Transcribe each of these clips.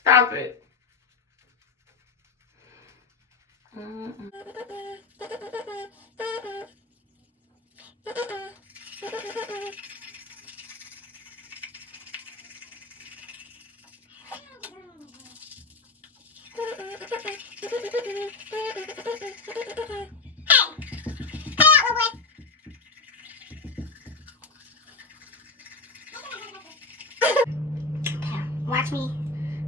Stop it. Watch me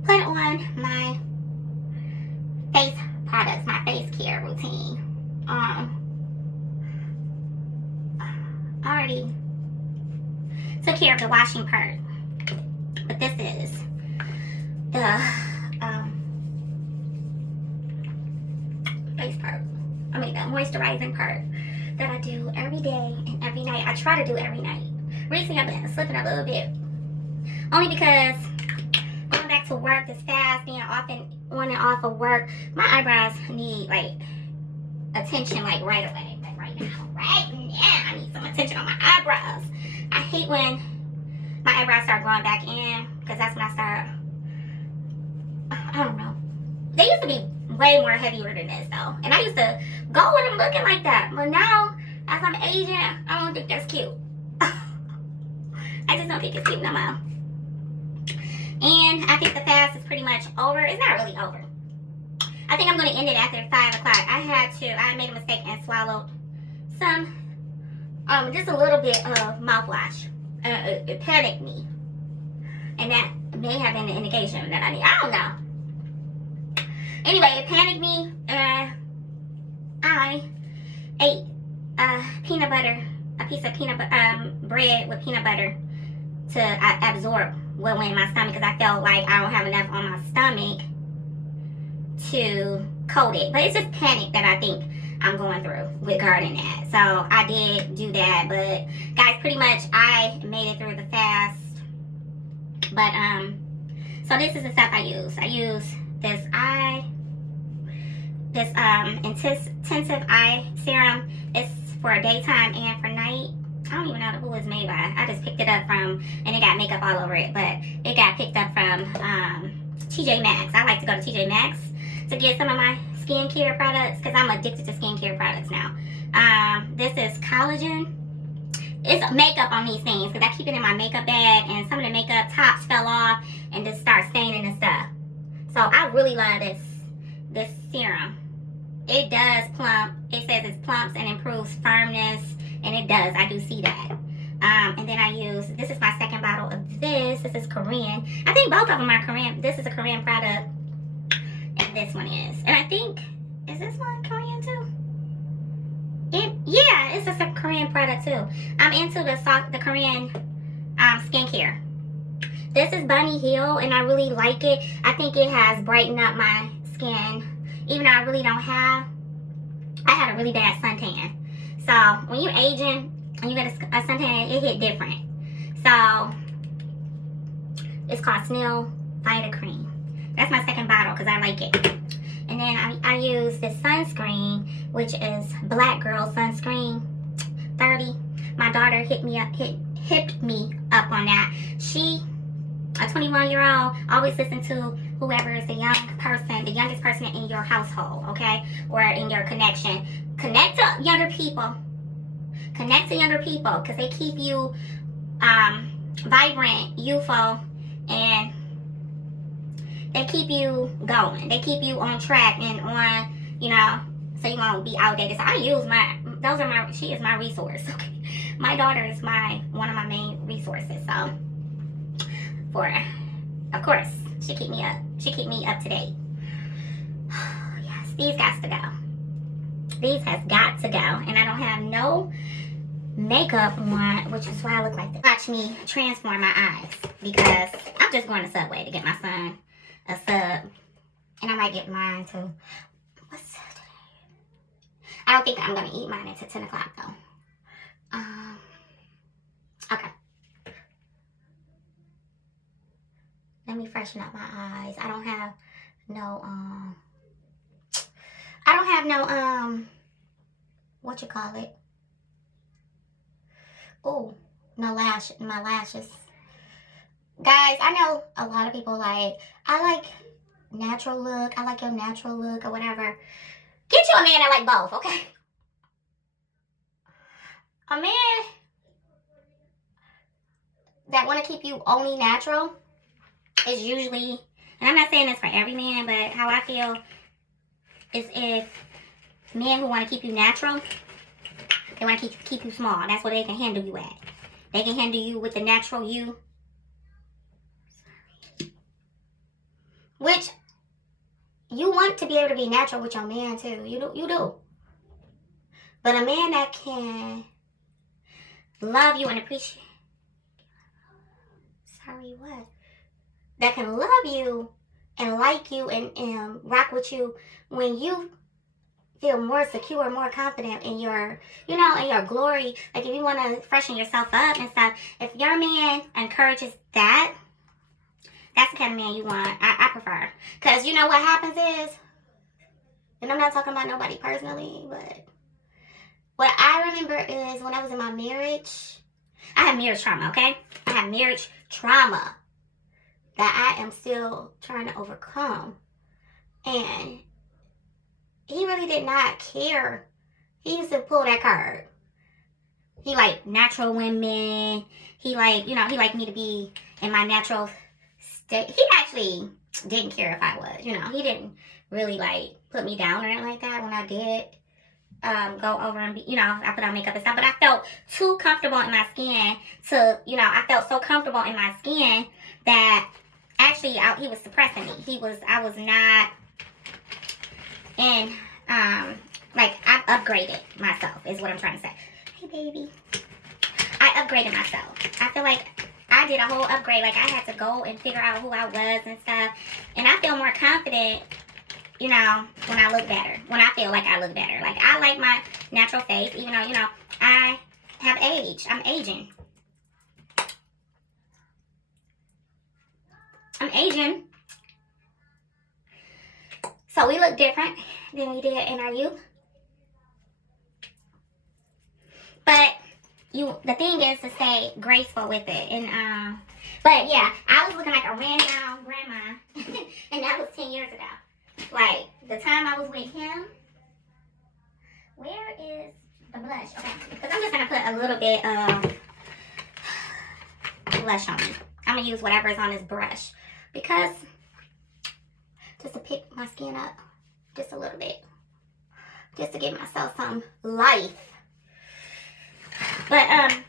put on my face products, my face care routine. I already took care of the washing part, but this is the face part. I mean the moisturizing part that I do every day and every night. I try to do every night. Recently I've been slipping a little bit, only because going back to work this fast, being off and on and off of work, my eyebrows need like attention like right away. Like right now I need some attention on my eyebrows. I hate when my eyebrows start growing back in, because that's when I start, I don't know. They used to be way more heavier than this though, and I used to go with them looking like that, but now as I'm aging, I don't think that's cute. I just don't think it's cute no more. And I think the fast is pretty much over. It's not really over. I think I'm going to end it after 5 o'clock. I made a mistake and swallowed some, just a little bit of mouthwash. It panicked me. And that may have been the indication that I don't know. Anyway, it panicked me. I ate peanut butter, a piece of bread with peanut butter to absorb what went in my stomach, because I felt like I don't have enough on my stomach to coat it. But it's just panic that I think I'm going through regarding that. So I did do that. But guys, pretty much I made it through the fast. But so this is the stuff I use. I use this intensive eye serum. It's for daytime and for night. I don't even know who it's made by. I just picked it up from, and it got makeup all over it, but it got picked up from TJ Maxx. I like to go to TJ Maxx to get some of my skincare products, because I'm addicted to skincare products now. This is collagen. It's makeup on these things, because I keep it in my makeup bag, and some of the makeup tops fell off and just start staining and stuff. So I really love this serum. It does plump. It says it plumps and improves firmness. And it does. I do see that. And then I use, this is my second bottle of this. This is Korean. I think both of them are Korean. This is a Korean product. And this one is. And I think, is this one Korean too? Yeah, it's just a Korean product too. I'm into the Korean skincare. This is Bunny Hill, and I really like it. I think it has brightened up my skin. Even though I really don't have, I had a really bad suntan. So when you're aging and you get a suntan, it hit different. So it's called Snail Vita Cream. That's my second bottle because I like it. And then I use this sunscreen, which is Black Girl Sunscreen 30. My daughter hipped me up on that. She, a 21-year-old, always listen to whoever is the youngest person in your household, okay? Or in your connection. Connect to younger people. Connect to younger people, because they keep you vibrant, youthful, and they keep you going. They keep you on track and on, you know, so you won't be outdated. So I use she is my resource, okay? My daughter is one of my main resources. So, of course, she keep me up to date. Yes, these got to go. These has got to go. And I don't have no makeup on, which is why I look like this. Watch me transform my eyes, because I'm just going to Subway to get my son a sub. And I might get mine too. What's today? I don't think I'm going to eat mine until 10 o'clock though. Okay. me freshen up my eyes. I don't have no, what you call it? Oh, my lashes. Guys, I know a lot of people like, I like natural look. I like your natural look or whatever. Get you a man that like both, okay? A man that want to keep you only natural is usually, and I'm not saying this for every man, but how I feel is if men who want to keep you natural, they want to keep you small. That's where they can handle you at. They can handle you with the natural you. Which, you want to be able to be natural with your man too. You do. But a man that can love you and appreciate, that can love you and like you and rock with you when you feel more secure, more confident in your, in your glory. Like if you want to freshen yourself up and stuff, if your man encourages that, that's the kind of man you want. I prefer. Because you know what happens is, and I'm not talking about nobody personally, but what I remember is when I was in my marriage, I had marriage trauma, okay? I had marriage trauma that I am still trying to overcome. And he really did not care. He used to pull that card. He liked natural women. He liked, he liked me to be in my natural state. He actually didn't care if I was, he didn't really like put me down or anything like that when I did go over and be, I put on makeup and stuff. But I felt too comfortable in my skin to, I felt so comfortable in my skin that actually he was suppressing me. I was not in, like I upgraded myself is what I'm trying to say. Hey baby. I upgraded myself. I feel like I did a whole upgrade. Like I had to go and figure out who I was and stuff. And I feel more confident, when I look better. When I feel like I look better. Like I like my natural face, even though, I have age. I'm aging. So we look different than we did in our youth. But the thing is to stay graceful with it. And but yeah, I was looking like a ran down grandma. And that was 10 years ago. Like the time I was with him. Where is the blush? Okay. Because I'm just gonna put a little bit of blush on me. I'm gonna use whatever is on this brush. Because just to pick my skin up just a little bit. Just to give myself some life. But I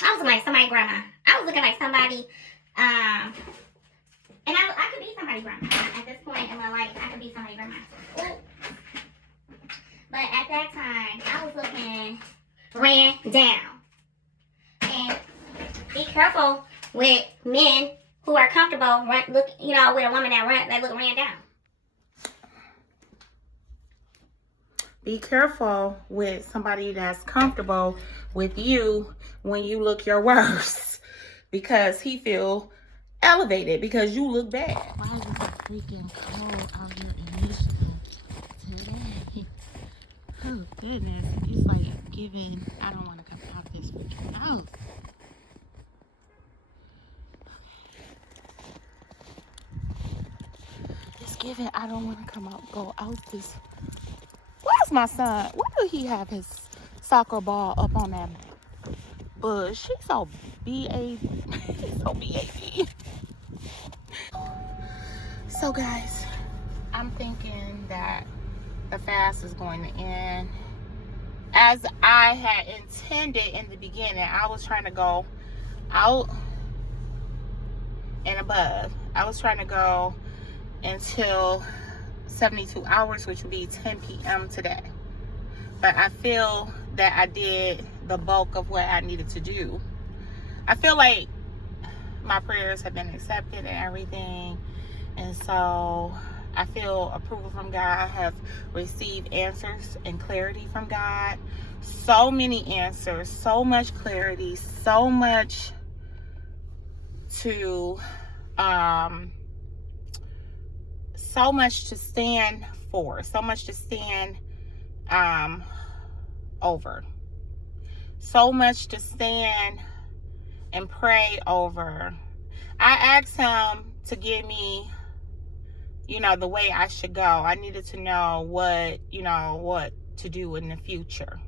was looking like somebody's grandma. I was looking like somebody, and I could be somebody's grandma. At this point in my life, I could be somebody's grandma. Ooh. But at that time, I was looking ran down. And be careful with men who are comfortable with a woman that look ran down. Be careful with somebody that's comfortable with you when you look your worst, because he feel elevated because you look bad. Why is it so freaking cold out here in Michigan today? Oh goodness, it's like giving, I don't want to come out this freaking house. It's giving, I don't want to go out this. Where's my son? Where do he have his soccer ball up on that bush? He's so B-A-D. So guys, I'm thinking that the fast is going to end as I had intended in the beginning. I was trying to go out and above. I was trying to go until 72 hours, which would be 10 p.m. today. But I feel that I did the bulk of what I needed to do. I feel like my prayers have been accepted and everything. And so I feel approval from God. I have received answers and clarity from God. So many answers, so much clarity, so much to so much to stand for, so much to stand over, so much to stand and pray over. I asked him to give me, the way I should go. I needed to know what to do in the future.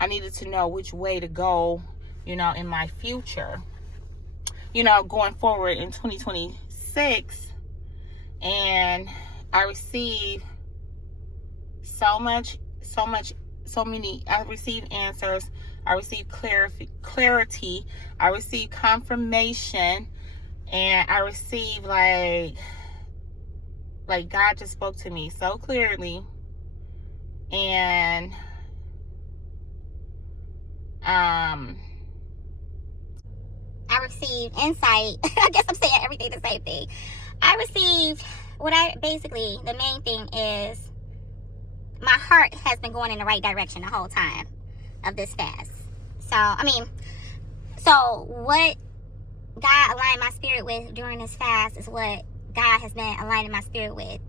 I needed to know which way to go, in my future, going forward in 2026. And I received I received answers. I received clarity. I received confirmation. And I received like God just spoke to me so clearly. And I received insight. I guess I'm saying everything the same thing. I received the main thing is my heart has been going in the right direction the whole time of this fast. So what God aligned my spirit with during this fast is what God has been aligning my spirit with,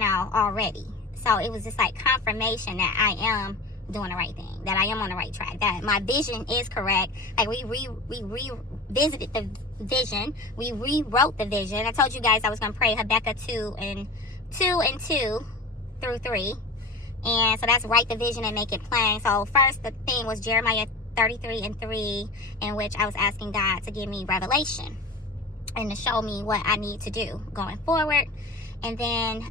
already. So it was just like confirmation that I am doing the right thing, that I am on the right track, that my vision is correct. Like we revisited the vision, we rewrote the vision. I told you guys I was going to pray Habakkuk 2 and 2 through 3, and so that's write the vision and make it plain. So first the thing was Jeremiah 33 and 3, in which I was asking God to give me revelation and to show me what I need to do going forward, and then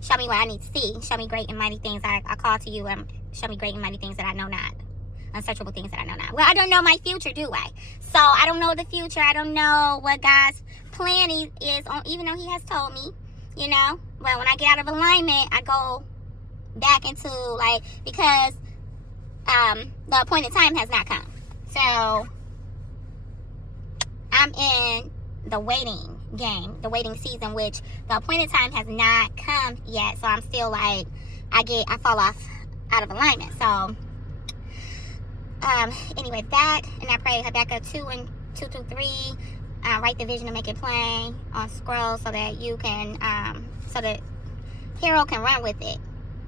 show me what I need to see. Show me great and mighty things I call to you. Show me great and mighty things that I know not. Unsearchable things that I know not. Well, I don't know my future, do I? So I don't know the future. I don't know what God's plan is on, even though he has told me, But when I get out of alignment, I go back into because the appointed time has not come. So I'm in the waiting game, the waiting season, which the appointed time has not come yet. So I'm still I fall off out of alignment. So anyway, that, and I pray Habakkuk 2 and 2 through 3, write the vision and make it plain on scroll so that you can so that hero can run with it.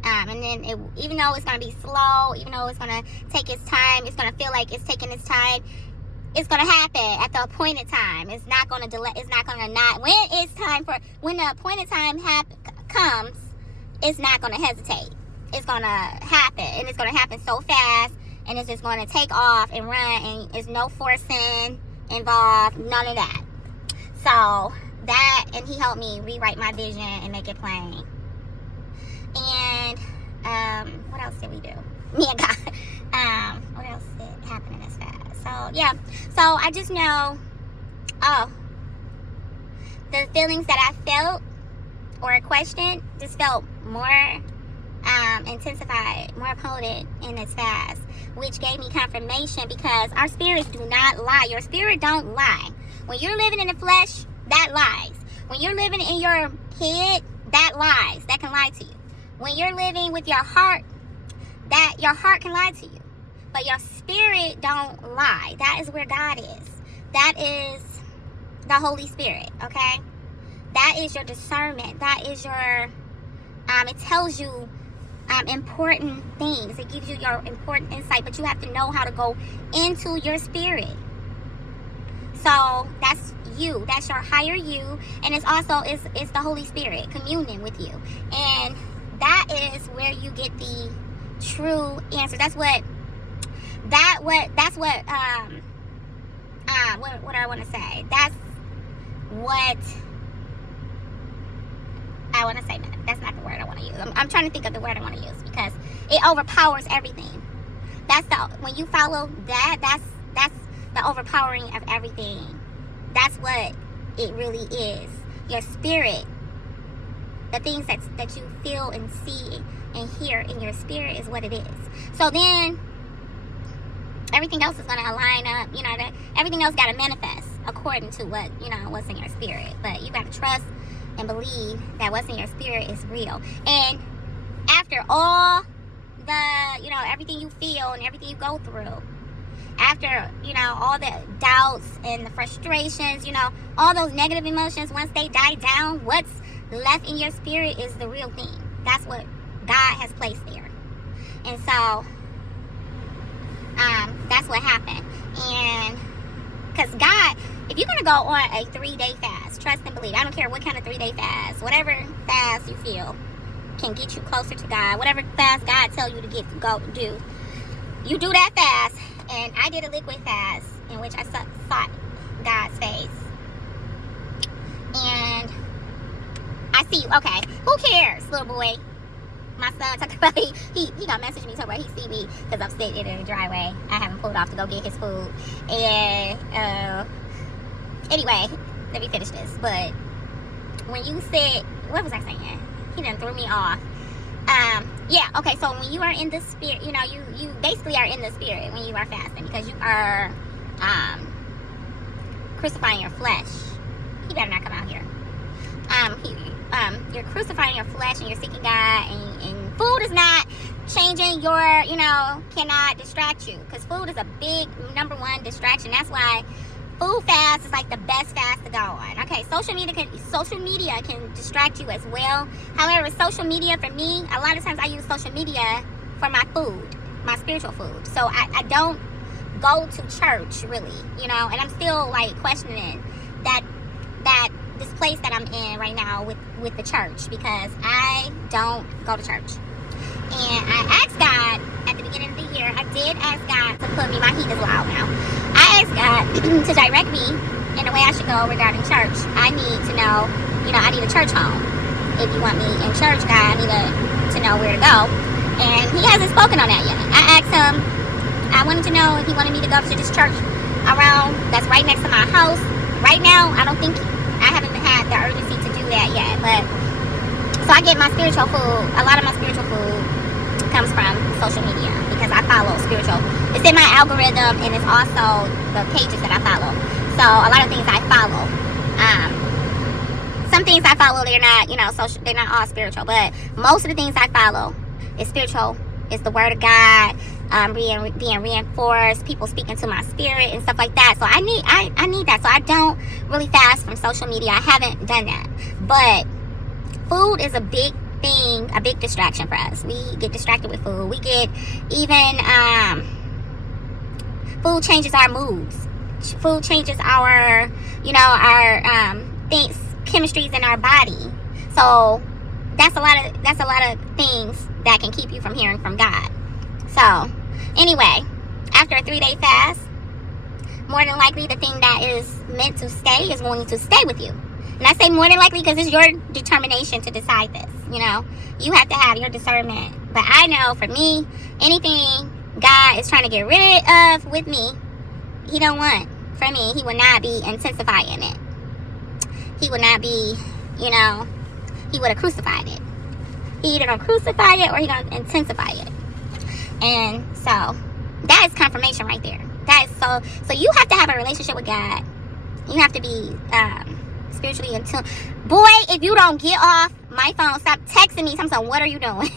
And then even though it's going to be slow, even though it's going to take its time, it's going to feel like it's taking its time, it's going to happen at the appointed time. It's not going to delay. It's not going to not. When the appointed time comes, it's not going to hesitate. It's going to happen. And it's going to happen so fast. And it's just going to take off and run. And there's no forcing involved. None of that. So that, and he helped me rewrite my vision and make it plain. And what else did we do? Me and God. What else did happen in this fast? So yeah. So I just know, the feelings that I felt or questioned just felt more intensified, more potent in this fast, which gave me confirmation, because our spirits do not lie. Your spirit don't lie. When you're living in the flesh, that lies. When you're living in your head, that lies. That can lie to you. When you're living with your heart, that your heart can lie to you. But your spirit don't lie. That is where God is. That is the Holy Spirit, okay? That is your discernment. That is your, it tells you important things. It gives you your important insight, but you have to know how to go into your spirit. So that's you. That's your higher you. And it's also, it's the Holy Spirit communing with you. And that is where you get the true answer. What do I want to say? That's what I want to say. That's not the word I want to use. I'm trying to think of the word I want to use, because it overpowers everything. When you follow that's the overpowering of everything. That's what it really is. Your spirit, the things that you feel and see and hear in your spirit is what it is. So then everything else is going to align up, everything else got to manifest according to what, what's in your spirit. But you got to trust and believe that what's in your spirit is real. And after all the, everything you feel and everything you go through, after, you know, all the doubts and the frustrations, you know, all those negative emotions, once they die down, what's left in your spirit is the real thing. That's what God has placed there. And so, that's what happened. And because God, if you're going to go on a 3-day fast, trust and believe. I don't care what kind of 3-day fast, whatever fast you feel can get you closer to God, whatever fast God tell you to go do. You do that fast. And I did a liquid fast in which I sought God's face. And I see you. Okay, who cares, little boy? My son talked about he gonna message me somewhere. He see me because I'm sitting in the driveway. I haven't pulled off to go get his food. And anyway, let me finish this. But when you said, what was I saying? He done threw me off. Yeah, okay, so when you are in the spirit, you know, you basically are in the spirit when you are fasting, because you are crucifying your flesh. He better not come out here. You're crucifying your flesh and you're seeking God, and food is not changing your, you know, cannot distract you, because food is a big #1 distraction. That's why food fast is like the best fast to go on. Okay, social media can distract you as well. However, social media for me, a lot of times I use social media for my food, my spiritual food. So I don't go to church really, you know, and I'm still like questioning that this place that I'm in right now with the church, because I don't go to church. And I asked God at the beginning of the year, I did ask God to put me, my heat is loud now. I asked God to direct me in the way I should go regarding church. I need to know, you know, I need a church home. If you want me in church, God, I need to know where to go. And he hasn't spoken on that yet. I asked him, I wanted to know if he wanted me to go to this church around, that's right next to my house. Right now, I haven't had the urgency to do that yet. But, so I get my spiritual food, a lot of my spiritual food comes from social media, because I follow spiritual. It's in my algorithm, and it's also the pages that I follow. So a lot of things I follow. Some things I follow, they're not, you know, social. They're not all spiritual, but most of the things I follow is spiritual. It's the Word of God, being reinforced, people speaking to my spirit and stuff like that. So I need that. So I don't really fast from social media. I haven't done that, but food is a big thing, a big distraction for us. We get distracted with food. We get even food changes our moods. Food changes our, you know, our things, chemistries in our body. So that's a lot of things that can keep you from hearing from God. So anyway, after a 3-day fast, more than likely the thing that is meant to stay is going to stay with you. And I say more than likely because it's your determination to decide this. You know, you have to have your discernment. But I know for me, anything God is trying to get rid of with me, he don't want for me. He will not be intensifying it. He would not be, you know, he would have crucified it. He either gonna crucify it or he gonna intensify it. And so that is confirmation right there. That is so you have to have a relationship with God. You have to be spiritually in tune. Boy, if you don't get off my phone, stop texting me. I'm saying, what are you doing?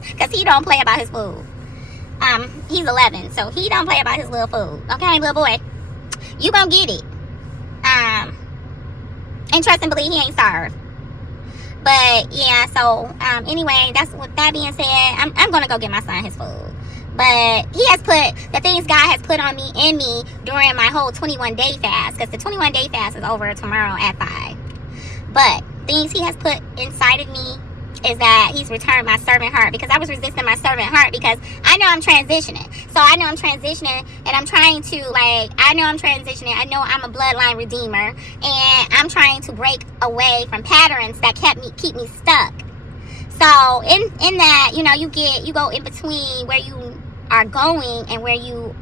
Because he don't play about his food. He's 11, so he don't play about his little food. Okay, little boy, you gonna get it. And trust and believe, he ain't starved. But yeah, so anyway, that's with that being said, I'm gonna go get my son his food. But he has put the things God has put on me in me during my whole 21-day fast, because the 21-day fast is over tomorrow at 5. But things he has put inside of me is that he's returned my servant heart, because I was resisting my servant heart, because I know I'm transitioning. So I know I'm transitioning, and I'm trying to, like, I know I'm transitioning. I know I'm a bloodline redeemer, and I'm trying to break away from patterns that keep me stuck. So in that, you know, you go in between where you are going and where you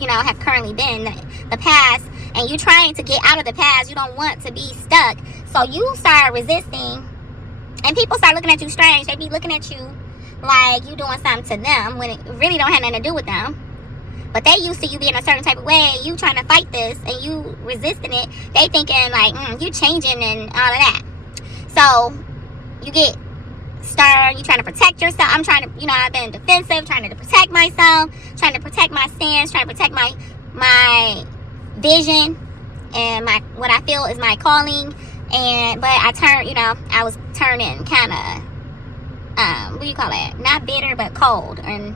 know, have currently been, the past, and you trying to get out of the past. You don't want to be stuck. So you start resisting. And people start looking at you strange. They be looking at you like you doing something to them when it really don't have nothing to do with them. But they used to you being a certain type of way. You trying to fight this and you resisting it. They thinking like, you changing and all of that. So you get started. You trying to protect yourself. I'm trying to, you know, I've been defensive, trying to protect myself, trying to protect my stance, trying to protect my my vision and what I feel is my calling. But I was turning kind of what do you call it? Not bitter, but cold and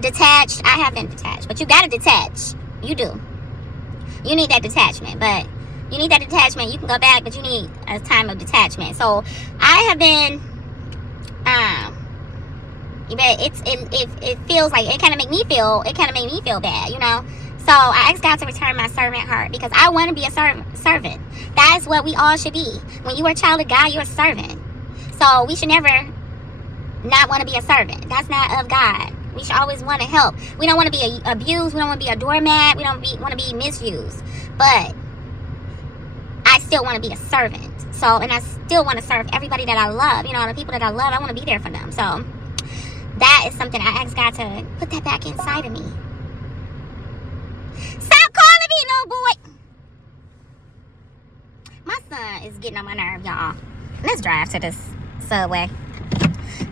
detached. I have been detached, but you gotta detach. You do. You need that detachment, but you need that detachment. You can go back, but you need a time of detachment. So I have been, it feels like it kind of made me feel bad, you know. So I asked God to return my servant heart because I want to be a servant. That's what we all should be. When you are a child of God, you're a servant. So we should never not want to be a servant. That's not of God. We should always want to help. We don't want to be abused. We don't want to be a doormat. We don't want to be misused. But I still want to be a servant. So, and I still want to serve everybody that I love. You know, the people that I love, I want to be there for them. So that is something I asked God to put that back inside of me. Stop calling me, little boy. My son is getting on my nerve, y'all. Let's drive to this subway.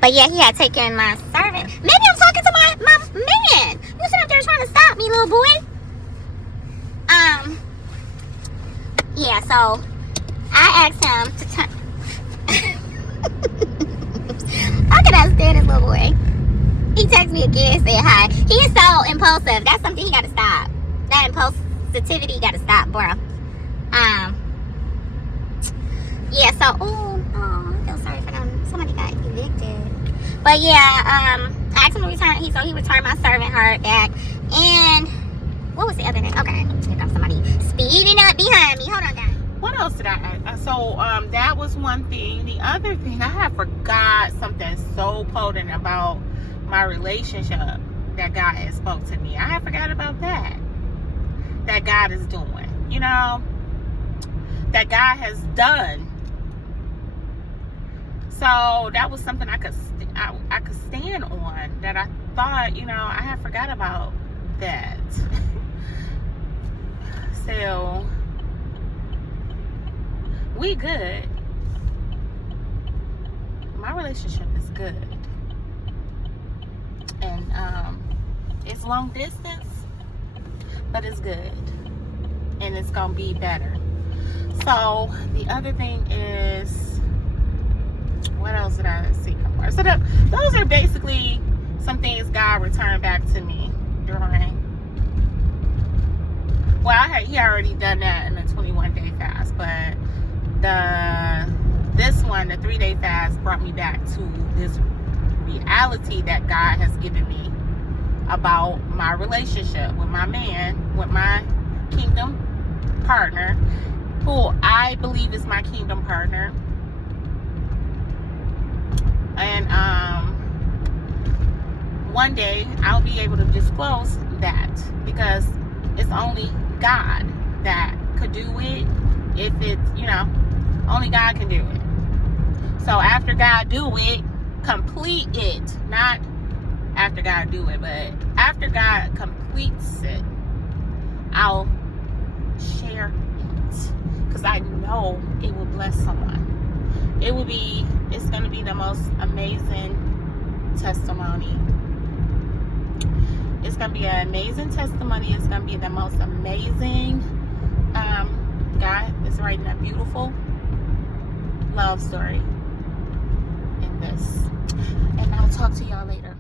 But yeah, he had taken my servant. Maybe I'm talking to my man. You sit up there trying to stop me, little boy. Yeah, so I asked him to turn. How can I stand this little boy? He texted me again, said hi. He is so impulsive. That's something he got to stop. That impulsivity got to stop, bro. Yeah, so, I feel sorry for them. Somebody got evicted. But yeah, I asked him to return. He returned my servant heart back. And what was the other thing? Okay, here comes somebody speeding up behind me. Hold on, guys. What else did I add? So that was one thing. The other thing, I had forgot something so potent about my relationship that God had spoke to me. I had forgot about that God is doing, you know, that God has done. So that was something I could stand on, that I thought, you know, I had forgot about that. So we good. My relationship is good. And it's long distance, but it's good. And it's gonna be better. So the other thing is, what else did I see come forward? So those are basically some things God returned back to me during. Well, he already done that in the 21-day fast, but this one, the 3-day fast, brought me back to this reality that God has given me about my relationship with my man, with my kingdom partner, who I believe is my kingdom partner. And one day I'll be able to disclose that, because it's only God that could do it. If it's, you know, only God can do it. So after God do it, complete it. Not after God do it, but after God completes it, I'll share it, because I know it will bless someone. It's going to be the most amazing testimony. It's going to be an amazing testimony. It's going to be the most amazing. God is writing a beautiful love story in this. And I'll talk to y'all later.